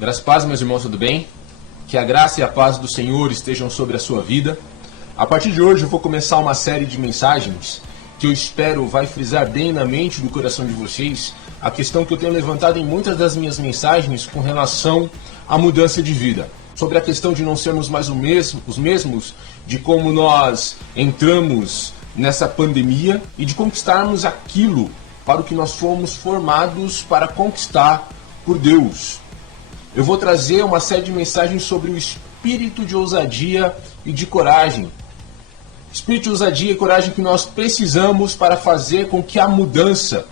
Graças a paz, meus irmãos, tudo bem? Que a graça e a paz do Senhor estejam sobre a sua vida. A partir de hoje eu vou começar uma série de mensagens que eu espero vai frisar bem na mente do coração de vocês a questão que eu tenho levantado em muitas das minhas mensagens com relação à mudança de vida. Sobre a questão de não sermos mais os mesmos, de como nós entramos nessa pandemia e de conquistarmos aquilo para o que nós fomos formados para conquistar por Deus. Eu vou trazer uma série de mensagens sobre o espírito de ousadia e de coragem. Espírito de ousadia e coragem que nós precisamos para fazer com que a mudança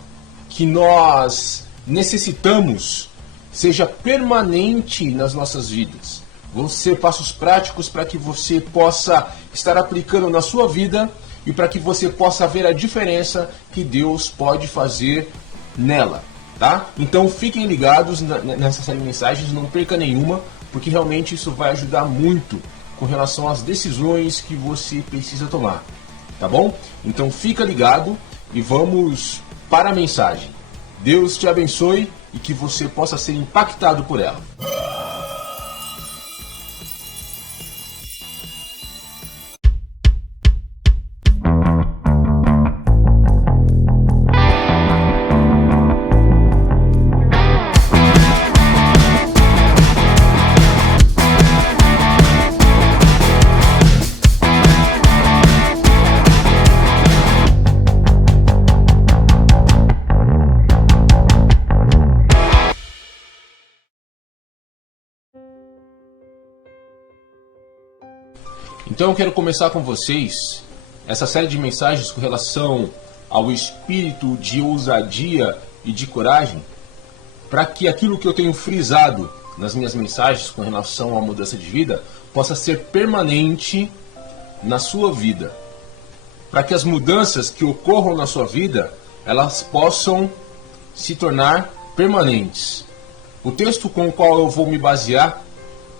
que nós necessitamos seja permanente nas nossas vidas. Vão ser passos práticos para que você possa estar aplicando na sua vida e para que você possa ver a diferença que Deus pode fazer nela. Tá? Então fiquem ligados nessa série de mensagens, não perca nenhuma, porque realmente isso vai ajudar muito com relação às decisões que você precisa tomar. Tá bom? Então fica ligado e vamos para a mensagem. Deus te abençoe e que você possa ser impactado por ela. Então eu quero começar com vocês essa série de mensagens com relação ao espírito de ousadia e de coragem, para que aquilo que eu tenho frisado nas minhas mensagens com relação à mudança de vida possa ser permanente na sua vida. Para que as mudanças que ocorram na sua vida, elas possam se tornar permanentes. O texto com o qual eu vou me basear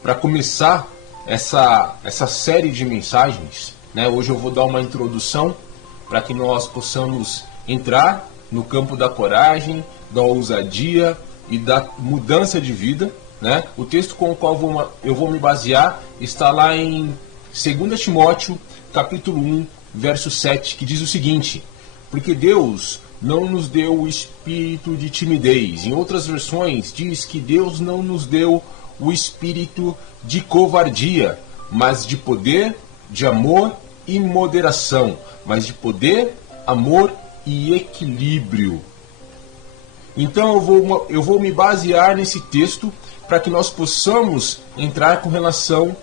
para começar essa série de mensagens, né? Hoje eu vou dar uma introdução para que nós possamos entrar no campo da coragem, da ousadia e da mudança de vida, né? O texto com o qual eu vou me basear está lá em 2 Timóteo, capítulo 1, verso 7, que diz o seguinte: porque Deus não nos deu o espírito de timidez. Em outras versões diz que Deus não nos deu o espírito de covardia, mas de poder, de amor e moderação, mas de poder, amor e equilíbrio. Então eu vou me basear nesse texto para que nós possamos entrar com relação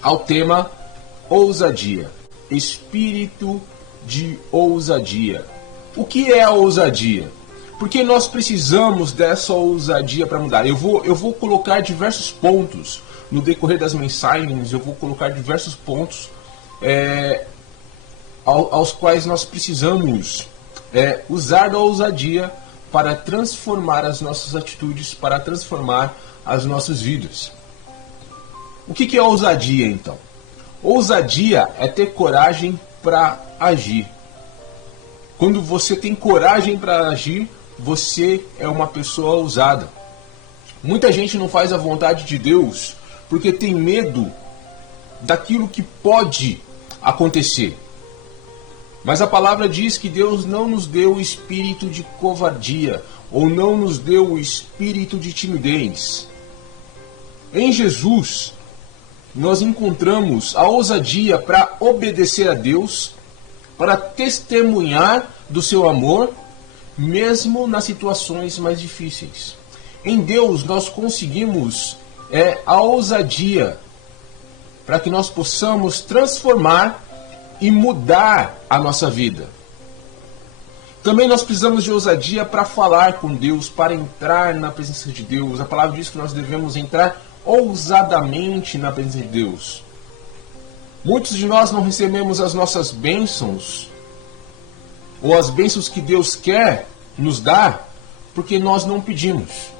ao tema ousadia, espírito de ousadia. O que é a ousadia? Porque nós precisamos dessa ousadia para mudar. Eu vou colocar diversos pontos no decorrer das mensagens. Eu vou colocar diversos pontos aos quais nós precisamos usar da ousadia para transformar as nossas atitudes, para transformar as nossas vidas. O que é ousadia, então? Ousadia é ter coragem para agir. Quando você tem coragem para agir, você é uma pessoa ousada. Muita gente não faz a vontade de Deus porque tem medo daquilo que pode acontecer. Mas a palavra diz que Deus não nos deu o espírito de covardia ou não nos deu o espírito de timidez. Em Jesus, nós encontramos a ousadia para obedecer a Deus, para testemunhar do seu amor, mesmo nas situações mais difíceis. Em Deus nós conseguimos a ousadia para que nós possamos transformar e mudar a nossa vida. Também nós precisamos de ousadia para falar com Deus, para entrar na presença de Deus. A palavra diz que nós devemos entrar ousadamente na presença de Deus. Muitos de nós não recebemos as nossas bênçãos ou as bênçãos que Deus quer nos dar, porque nós não pedimos.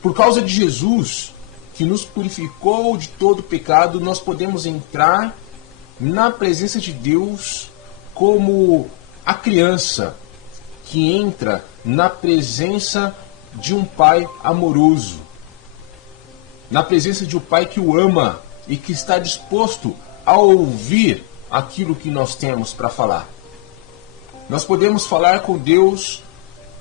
Por causa de Jesus, que nos purificou de todo pecado, nós podemos entrar na presença de Deus como a criança que entra na presença de um pai amoroso, na presença de um pai que o ama e que está disposto a ouvir aquilo que nós temos para falar. Nós podemos falar com Deus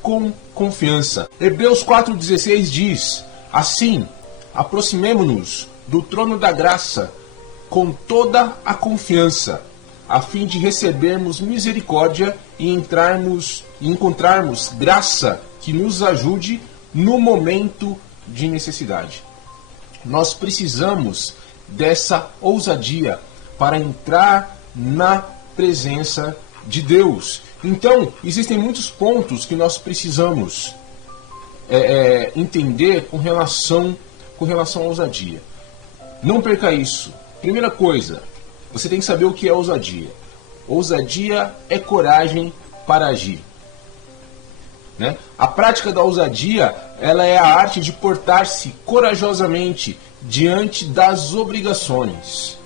com confiança. Hebreus 4,16 diz: assim, aproximemo-nos do trono da graça com toda a confiança, a fim de recebermos misericórdia e encontrarmos graça que nos ajude no momento de necessidade. Nós precisamos dessa ousadia para entrar na presença de Deus. Então, existem muitos pontos que nós precisamos entender com relação à ousadia. Não perca isso. Primeira coisa, você tem que saber o que é ousadia. Ousadia é coragem para agir. Né? A prática da ousadia, ela é a arte de portar-se corajosamente diante das obrigações,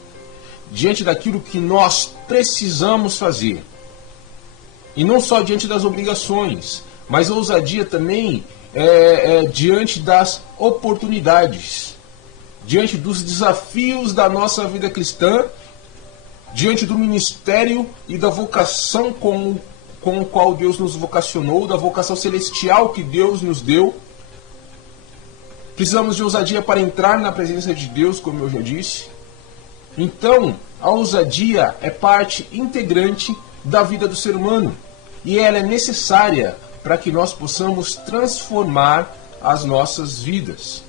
diante daquilo que nós precisamos fazer. E não só diante das obrigações, mas a ousadia também diante das oportunidades, diante dos desafios da nossa vida cristã, diante do ministério e da vocação com o qual Deus nos vocacionou, da vocação celestial que Deus nos deu. Precisamos de ousadia para entrar na presença de Deus, como eu já disse. Então, a ousadia é parte integrante da vida do ser humano. E ela é necessária para que nós possamos transformar as nossas vidas.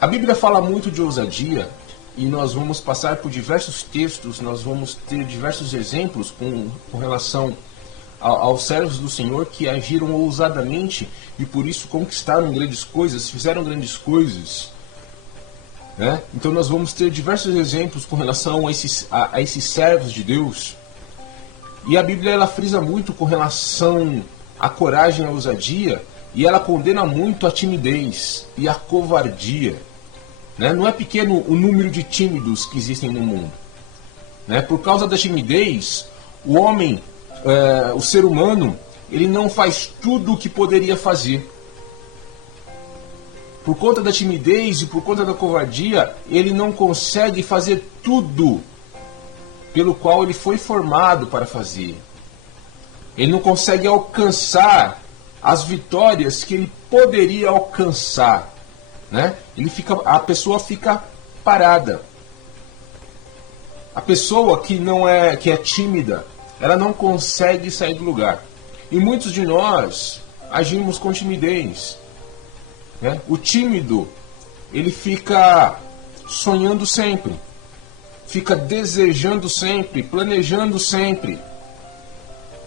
A Bíblia fala muito de ousadia e nós vamos passar por diversos textos, nós vamos ter diversos exemplos com relação aos servos do Senhor que agiram ousadamente e por isso conquistaram grandes coisas, fizeram grandes coisas. Né? Então nós vamos ter diversos exemplos com relação a esses servos de Deus. E a Bíblia ela frisa muito com relação à coragem e à ousadia, e ela condena muito a timidez e a covardia. Né? Não é pequeno o número de tímidos que existem no mundo. Né? Por causa da timidez, o homem, o ser humano, ele não faz tudo o que poderia fazer. Por conta da timidez e por conta da covardia, ele não consegue fazer tudo pelo qual ele foi formado para fazer. Ele não consegue alcançar as vitórias que ele poderia alcançar. Né? A pessoa fica parada. A pessoa que é tímida, ela não consegue sair do lugar. E muitos de nós agimos com timidez. Né? O tímido, ele fica sonhando sempre, fica desejando sempre, planejando sempre,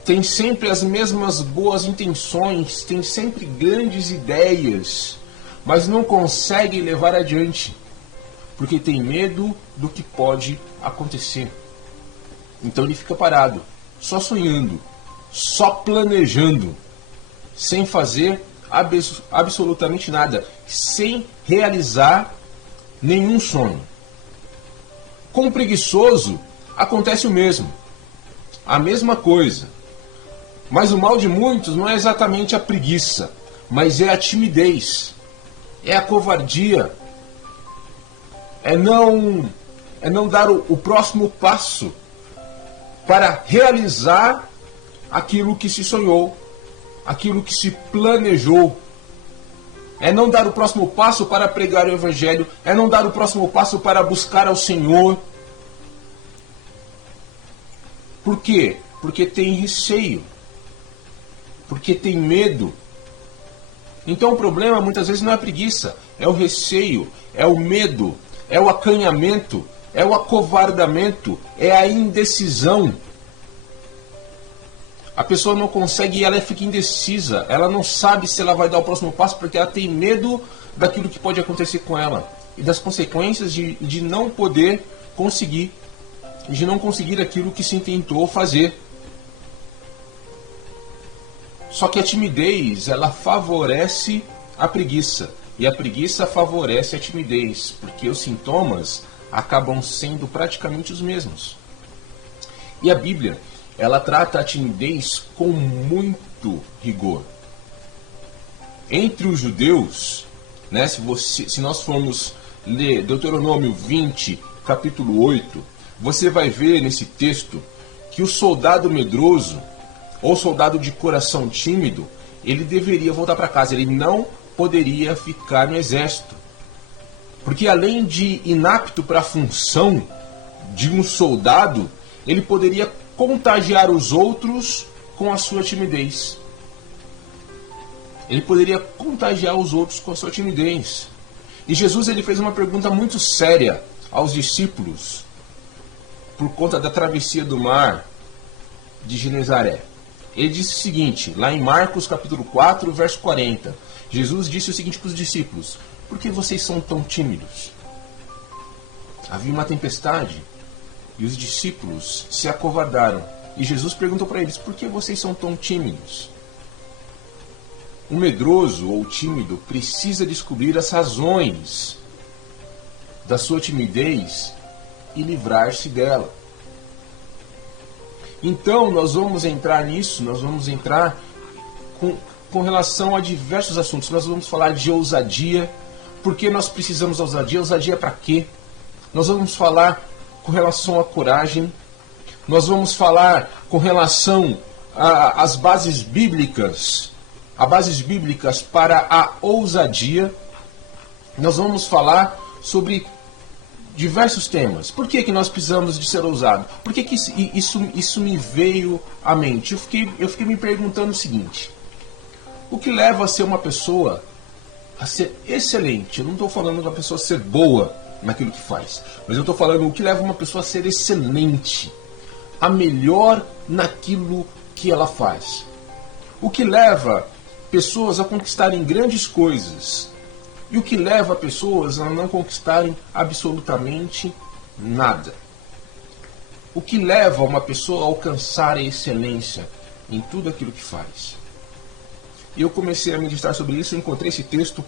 tem sempre as mesmas boas intenções, tem sempre grandes ideias, mas não consegue levar adiante, porque tem medo do que pode acontecer. Então ele fica parado, só sonhando, só planejando, sem fazer absolutamente nada, sem realizar nenhum sonho. Com o preguiçoso acontece o mesmo, a mesma coisa. Mas o mal de muitos não é exatamente a preguiça, mas é a timidez, é a covardia, é não dar o próximo passo para realizar aquilo que se sonhou, aquilo que se planejou. É não dar o próximo passo para pregar o Evangelho, é não dar o próximo passo para buscar ao Senhor. Por quê? Porque tem receio, porque tem medo. Então o problema muitas vezes não é a preguiça, é o receio, é o medo, é o acanhamento, é o acovardamento, é a indecisão. A pessoa não consegue e ela fica indecisa. Ela não sabe se ela vai dar o próximo passo porque ela tem medo daquilo que pode acontecer com ela e das consequências de não poder conseguir, de não conseguir aquilo que se tentou fazer. Só que a timidez, ela favorece a preguiça e a preguiça favorece a timidez, porque os sintomas acabam sendo praticamente os mesmos. E a Bíblia, ela trata a timidez com muito rigor. Entre os judeus, né, se nós formos ler Deuteronômio 20, capítulo 8, você vai ver nesse texto que o soldado medroso, ou soldado de coração tímido, ele deveria voltar para casa, ele não poderia ficar no exército. Porque além de inapto para a função de um soldado, ele poderia contagiar os outros com a sua timidez. Ele poderia contagiar os outros com a sua timidez. E Jesus ele fez uma pergunta muito séria aos discípulos por conta da travessia do mar de Genezaré. Ele disse o seguinte, lá em Marcos capítulo 4, verso 40. Jesus disse o seguinte para os discípulos: por que vocês são tão tímidos? Havia uma tempestade e os discípulos se acovardaram. E Jesus perguntou para eles: por que vocês são tão tímidos? O medroso ou tímido precisa descobrir as razões da sua timidez e livrar-se dela. Então nós vamos entrar nisso, nós vamos entrar com relação a diversos assuntos. Nós vamos falar de ousadia. Por que nós precisamos de ousadia? Ousadia para quê? Nós vamos falar com relação à coragem. Nós vamos falar com relação às bases bíblicas. As bases bíblicas para a ousadia. Nós vamos falar sobre diversos temas. Por que nós precisamos de ser ousado? Por que isso me veio à mente? Eu fiquei me perguntando o seguinte: o que leva a ser uma pessoa a ser excelente? Eu não estou falando da pessoa ser boa naquilo que faz, mas eu estou falando o que leva uma pessoa a ser excelente, a melhor naquilo que ela faz. O que leva pessoas a conquistarem grandes coisas e o que leva pessoas a não conquistarem absolutamente nada. O que leva uma pessoa a alcançar a excelência em tudo aquilo que faz. E eu comecei a meditar sobre isso e encontrei esse texto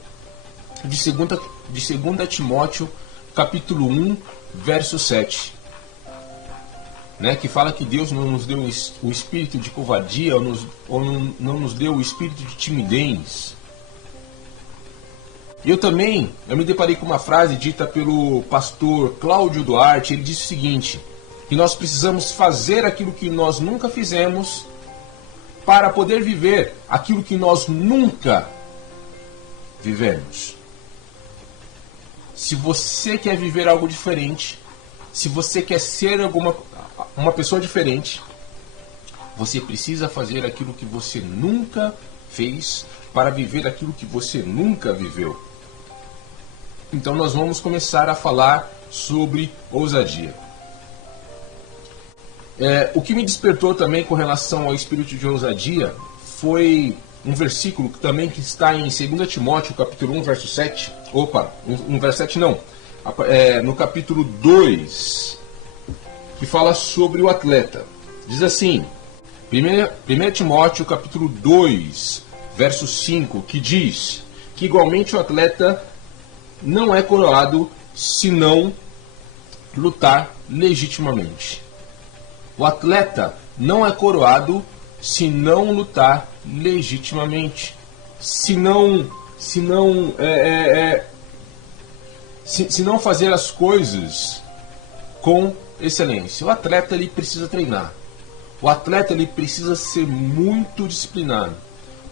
de 2 Timóteo, capítulo 1, verso 7. Né, que fala que Deus não nos deu o espírito de covardia ou não nos deu o espírito de timidez. Eu me deparei com uma frase dita pelo pastor Cláudio Duarte. Ele disse o seguinte: que nós precisamos fazer aquilo que nós nunca fizemos para poder viver aquilo que nós nunca vivemos. Se você quer viver algo diferente, se você quer ser uma pessoa diferente, você precisa fazer aquilo que você nunca fez para viver aquilo que você nunca viveu. Então nós vamos começar a falar sobre ousadia. O que me despertou também com relação ao espírito de ousadia foi um versículo que está em 2 Timóteo, capítulo 1, verso 7. No verso 7 não. No capítulo 2, que fala sobre o atleta. Diz assim, 1 Timóteo, capítulo 2, verso 5, que diz que igualmente o atleta não é coroado se não lutar legitimamente. O atleta não é coroado se não lutar legitimamente. Se não fazer as coisas com excelência. O atleta ele precisa treinar. O atleta ele precisa ser muito disciplinado.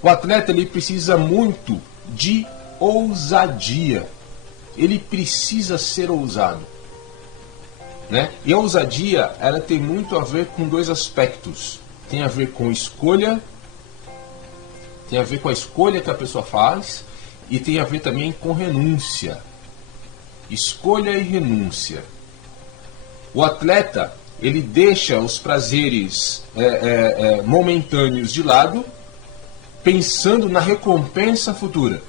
O atleta ele precisa muito de ousadia. Ele precisa ser ousado, né? E a ousadia ela tem muito a ver com dois aspectos. Tem a ver com escolha, tem a ver com a escolha que a pessoa faz e tem a ver também com renúncia. Escolha e renúncia. O atleta ele deixa os prazeres momentâneos de lado, pensando na recompensa futura.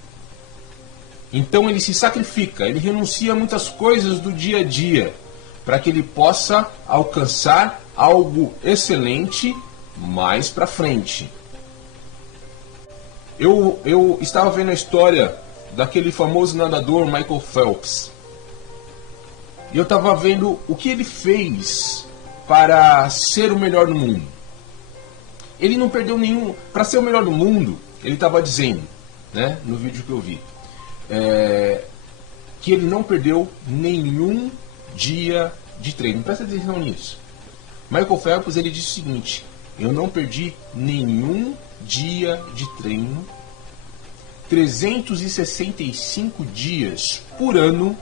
Então ele se sacrifica, ele renuncia a muitas coisas do dia a dia, para que ele possa alcançar algo excelente mais para frente. Eu estava vendo a história daquele famoso nadador Michael Phelps. E eu estava vendo o que ele fez para ser o melhor do mundo. ele não perdeu nenhum... Para ser o melhor do mundo, ele estava dizendo, né, no vídeo que eu vi, que ele não perdeu nenhum dia de treino. Presta atenção nisso. Michael Phelps, ele disse o seguinte: eu não perdi nenhum dia de treino, 365 dias por ano,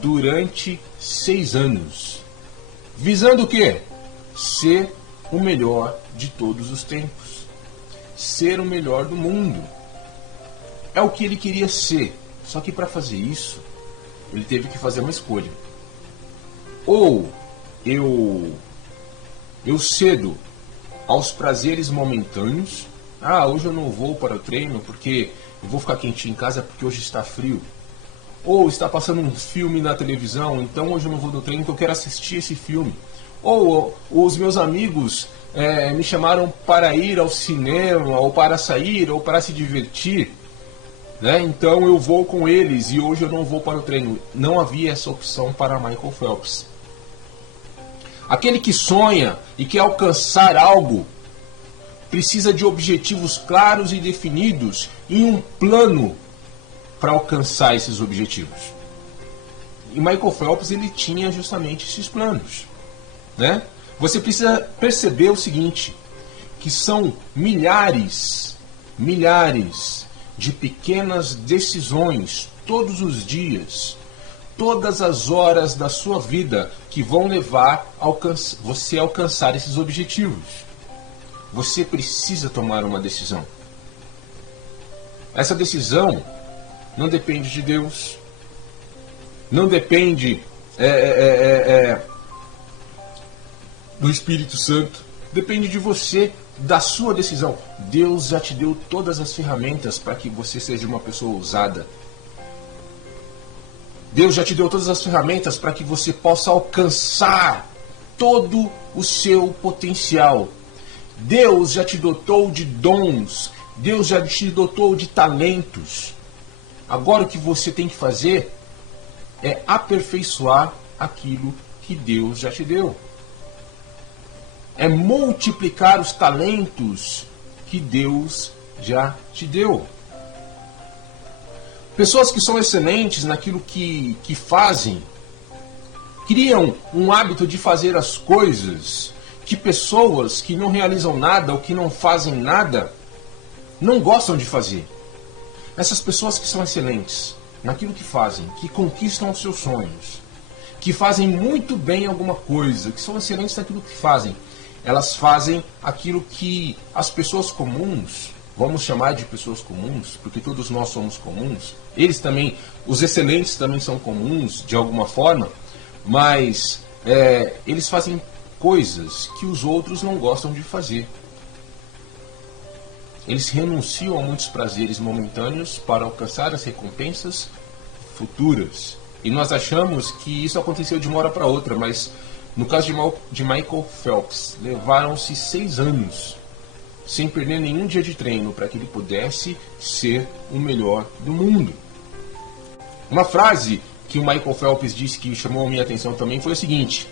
durante 6 anos. Visando o quê? Ser o melhor de todos os tempos. Ser o melhor do mundo. É o que ele queria ser. Só que para fazer isso, ele teve que fazer uma escolha. Ou eu cedo aos prazeres momentâneos. Hoje eu não vou para o treino porque eu vou ficar quentinho em casa porque hoje está frio. Ou está passando um filme na televisão, então hoje eu não vou no treino porque eu quero assistir esse filme. Ou os meus amigos me chamaram para ir ao cinema, ou para sair, ou para se divertir, né? Então eu vou com eles e hoje eu não vou para o treino. Não havia essa opção para Michael Phelps. Aquele que sonha e quer alcançar algo precisa de objetivos claros e definidos e um plano para alcançar esses objetivos. E Michael Phelps, ele tinha justamente esses planos, né? Você precisa perceber o seguinte, que são milhares de pequenas decisões todos os dias, todas as horas da sua vida que vão levar você a alcançar esses objetivos. Você precisa tomar uma decisão. Essa decisão não depende de Deus, não depende do Espírito Santo, depende de você, da sua decisão. Deus já te deu todas as ferramentas para que você seja uma pessoa ousada. Deus já te deu todas as ferramentas para que você possa alcançar todo o seu potencial. Deus já te dotou de dons, Deus já te dotou de talentos. Agora o que você tem que fazer é aperfeiçoar aquilo que Deus já te deu. É multiplicar os talentos que Deus já te deu. Pessoas que são excelentes naquilo que fazem, criam um hábito de fazer as coisas que pessoas que não realizam nada ou que não fazem nada não gostam de fazer. Essas pessoas que são excelentes naquilo que fazem, que conquistam os seus sonhos, que fazem muito bem alguma coisa, que são excelentes naquilo que fazem, elas fazem aquilo que as pessoas comuns, vamos chamar de pessoas comuns, porque todos nós somos comuns, eles também, os excelentes também são comuns de alguma forma, mas eles fazem coisas que os outros não gostam de fazer. Eles renunciam a muitos prazeres momentâneos para alcançar as recompensas futuras. E nós achamos que isso aconteceu de uma hora para outra, mas no caso de Michael Phelps, levaram-se 6 anos sem perder nenhum dia de treino para que ele pudesse ser o melhor do mundo. Uma frase que o Michael Phelps disse que chamou a minha atenção também foi o seguinte: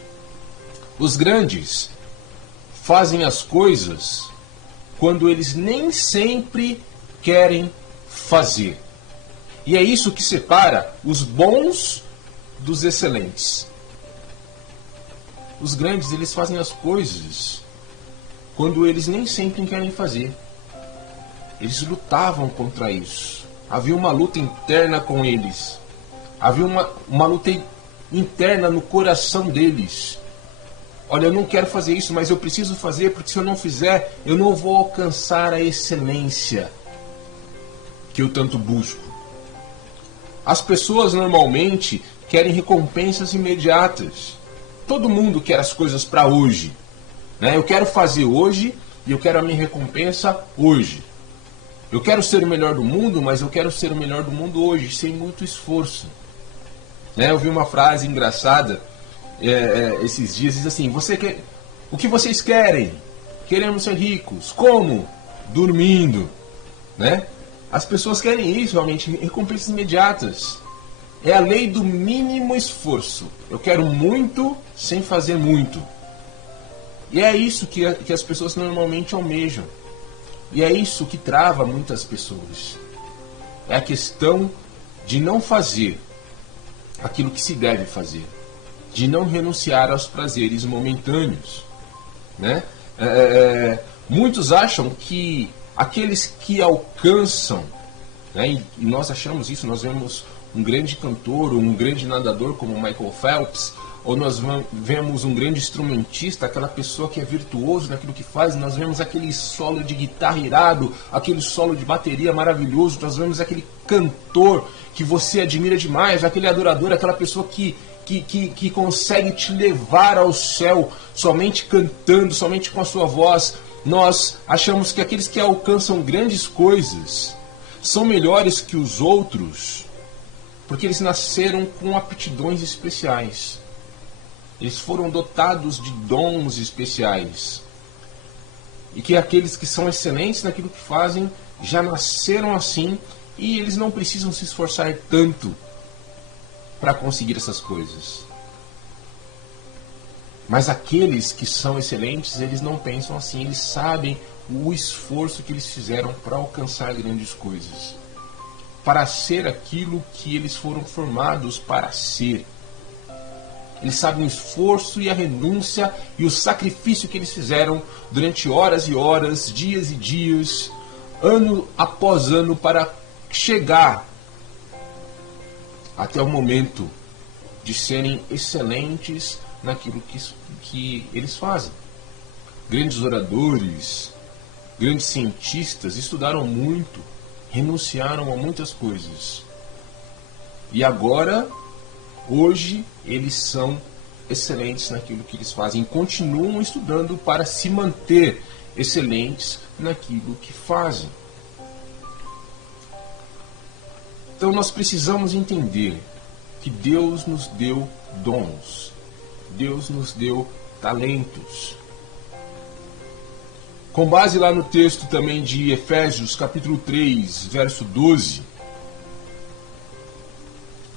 os grandes fazem as coisas quando eles nem sempre querem fazer. E é isso que separa os bons dos excelentes. Os grandes, eles fazem as coisas quando eles nem sempre querem fazer. Eles lutavam contra isso. Havia uma luta interna com eles. Havia uma luta interna no coração deles. Olha, eu não quero fazer isso, mas eu preciso fazer, porque se eu não fizer, eu não vou alcançar a excelência que eu tanto busco. As pessoas normalmente querem recompensas imediatas. Todo mundo quer as coisas para hoje, né? Eu quero fazer hoje e eu quero a minha recompensa hoje. Eu quero ser o melhor do mundo, mas eu quero ser o melhor do mundo hoje, sem muito esforço. Eu vi uma frase engraçada esses dias, diz assim: o que vocês querem? Queremos ser ricos. Como? Dormindo, né? As pessoas querem isso realmente, recompensas imediatas. É a lei do mínimo esforço. Eu quero muito sem fazer muito. E é isso que as pessoas normalmente almejam. E é isso que trava muitas pessoas. É a questão de não fazer aquilo que se deve fazer. De não renunciar aos prazeres momentâneos. Né? Muitos acham que aqueles que alcançam, né, e nós achamos isso, nós vemos um grande cantor, um grande nadador como Michael Phelps, ou nós vemos um grande instrumentista, aquela pessoa que é virtuoso naquilo que faz, nós vemos aquele solo de guitarra irado, aquele solo de bateria maravilhoso, nós vemos aquele cantor que você admira demais, aquele adorador, aquela pessoa que consegue te levar ao céu somente cantando, somente com a sua voz. Nós achamos que aqueles que alcançam grandes coisas são melhores que os outros porque eles nasceram com aptidões especiais. Eles foram dotados de dons especiais. E que aqueles que são excelentes naquilo que fazem já nasceram assim e eles não precisam se esforçar tanto para conseguir essas coisas. Mas aqueles que são excelentes, eles não pensam assim, eles sabem o esforço que eles fizeram para alcançar grandes coisas, para ser aquilo que eles foram formados para ser. Eles sabem o esforço e a renúncia e o sacrifício que eles fizeram durante horas e horas, dias e dias, ano após ano, para chegar até o momento de serem excelentes naquilo que eles fazem. Grandes oradores, grandes cientistas estudaram muito, renunciaram a muitas coisas. E agora, hoje, eles são excelentes naquilo que eles fazem. Continuam estudando para se manter excelentes naquilo que fazem. Então nós precisamos entender que Deus nos deu dons. Deus nos deu talentos. Com base lá no texto também de Efésios, capítulo 3, verso 12,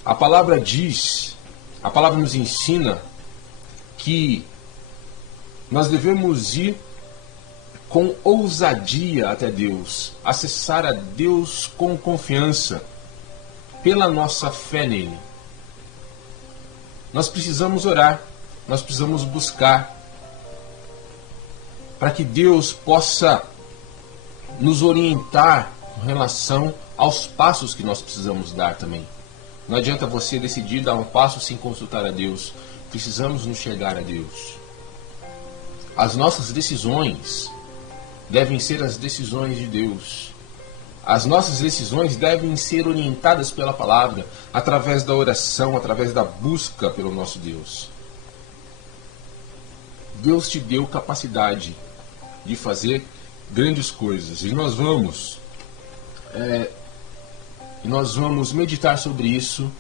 a palavra nos ensina que nós devemos ir com ousadia até Deus, acessar a Deus com confiança, pela nossa fé nele. Nós precisamos orar, nós precisamos buscar, para que Deus possa nos orientar com relação aos passos que nós precisamos dar também. Não adianta você decidir dar um passo sem consultar a Deus. Precisamos nos chegar a Deus. As nossas decisões devem ser as decisões de Deus. As nossas decisões devem ser orientadas pela palavra, através da oração, através da busca pelo nosso Deus. Deus te deu capacidade de fazer grandes coisas. E nós vamos meditar sobre isso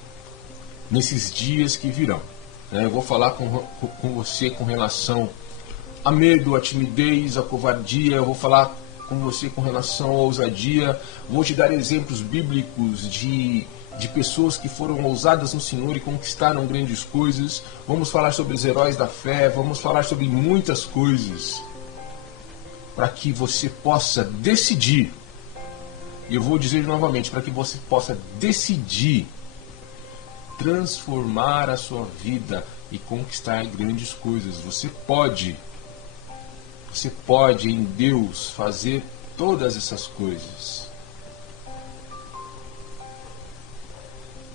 nesses dias que virão. Eu vou falar com você com relação a medo, a timidez, a covardia. Eu vou falar com você com relação à ousadia. Vou te dar exemplos bíblicos de pessoas que foram ousadas no Senhor e conquistaram grandes coisas. Vamos falar sobre os heróis da fé. Vamos falar sobre muitas coisas, para que você possa decidir. E eu vou dizer novamente, para que você possa decidir transformar a sua vida e conquistar grandes coisas. Você pode em Deus fazer todas essas coisas.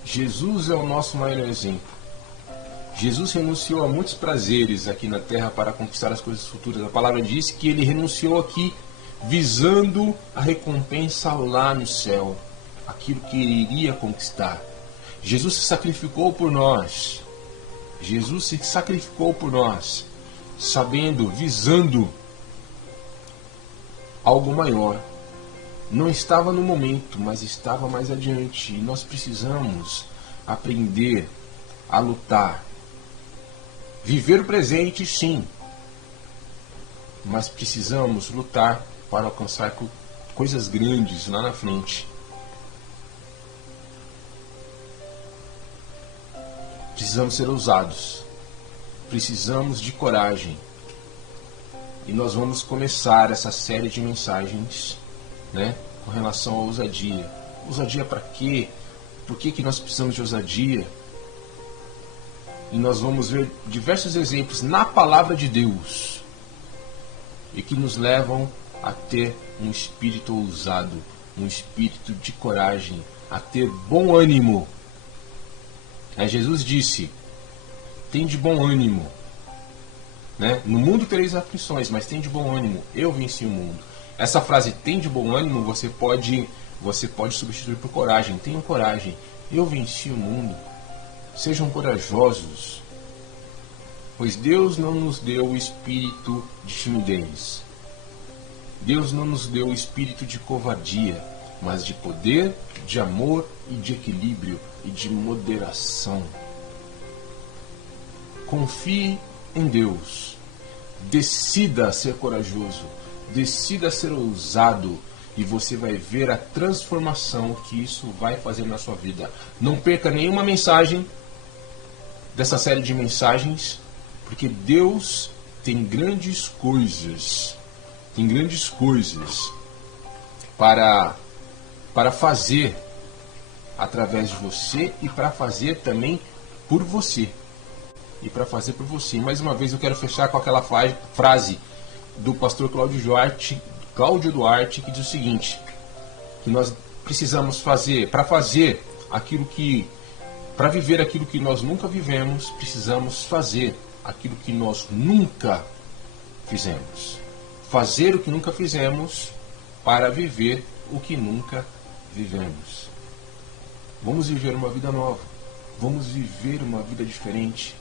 Jesus é o nosso maior exemplo. Jesus renunciou a muitos prazeres aqui na terra para conquistar as coisas futuras. A palavra diz que ele renunciou aqui visando a recompensa lá no céu, aquilo que ele iria conquistar. Jesus se sacrificou por nós. Jesus se sacrificou por nós, visando algo maior. Não estava no momento, mas estava mais adiante. E nós precisamos aprender a lutar. Viver o presente, sim, mas precisamos lutar para alcançar coisas grandes lá na frente. Precisamos ser ousados. Precisamos de coragem. E nós vamos começar essa série de mensagens, né, com relação à ousadia. Ousadia para quê? Por que nós precisamos de ousadia? E nós vamos ver diversos exemplos na palavra de Deus e que nos levam a ter um espírito ousado, um espírito de coragem, a ter bom ânimo. Jesus disse: tem de bom ânimo, né? No mundo tereis aflições, mas tem de bom ânimo, eu venci o mundo. Essa frase, tem de bom ânimo, você pode substituir por coragem. Tenham coragem, eu venci o mundo. Sejam corajosos, pois Deus não nos deu o espírito de timidez. Deus não nos deu o espírito de covardia, mas de poder, de amor e de equilíbrio e de moderação. Confie em Deus. Decida ser corajoso. Decida ser ousado. E você vai ver a transformação que isso vai fazer na sua vida. Não perca nenhuma mensagem dessa série de mensagens, porque Deus tem grandes coisas. Tem grandes coisas para fazer através de você e para fazer também por você. Mais uma vez eu quero fechar com aquela frase do pastor Cláudio Duarte, que diz o seguinte: que nós precisamos fazer, para viver aquilo que nós nunca vivemos, precisamos fazer aquilo que nós nunca fizemos. Fazer o que nunca fizemos para viver o que nunca vivemos. Vamos viver uma vida nova. Vamos viver uma vida diferente.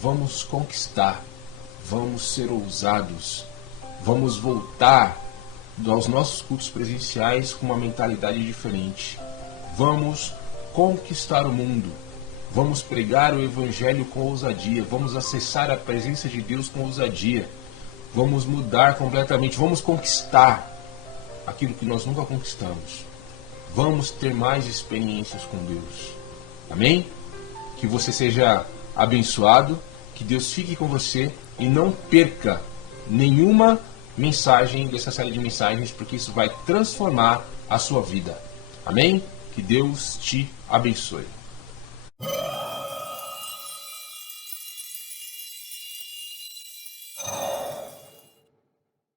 Vamos conquistar. Vamos ser ousados. Vamos voltar aos nossos cultos presenciais com uma mentalidade diferente. Vamos conquistar o mundo. Vamos pregar o Evangelho com ousadia. Vamos acessar a presença de Deus com ousadia. Vamos mudar completamente. Vamos conquistar aquilo que nós nunca conquistamos. Vamos ter mais experiências com Deus. Amém? Que você seja abençoado. Que Deus fique com você. E não perca nenhuma mensagem dessa série de mensagens, porque isso vai transformar a sua vida. Amém? Que Deus te abençoe.